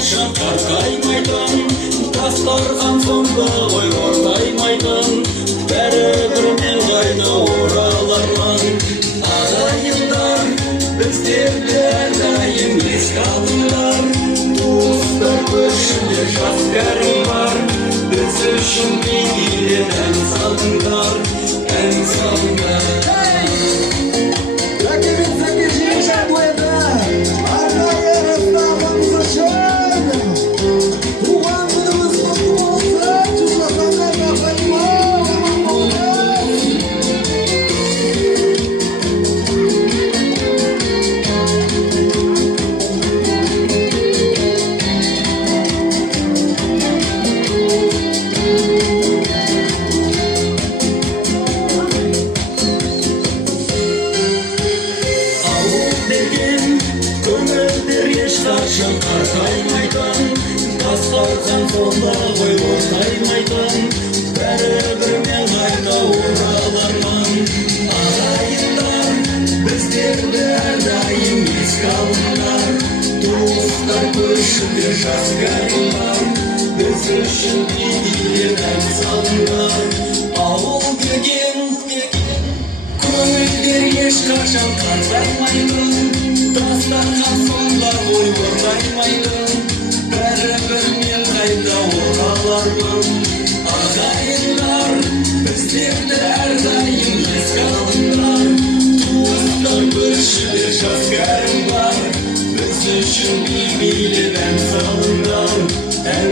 қашан қартаймайтын, дастархан сонда ғой ортаймайтын, бәрібірмен қайта оралармын. Ағайындар, біздерді әрдайым еске алыңдар, туыстар көршілер жас бәрі бар, біз үшін мейлен ән салыңдар, ән салыңдар. Ешқашан қартаймайтын, дастархан сонда ғой ортаймайтын, бәрібірмен қайта оралармын. Ағайындар, біздерді әрдайым еске алыңдар, туыстар көршілер жас бәрі бар, біз үшін мейлен ән салыңдар. Ауыл деген көңілдер ешқашан қартаймайтын, дастархан сонда ғой ортаймайтын, бәрібірмен қайта оралармын. Ағайындар, біздерді әрдайым еске алыңдар, туыстар көршілер жас бәрі бар, біз үшін мейлен ән салыңдар, ән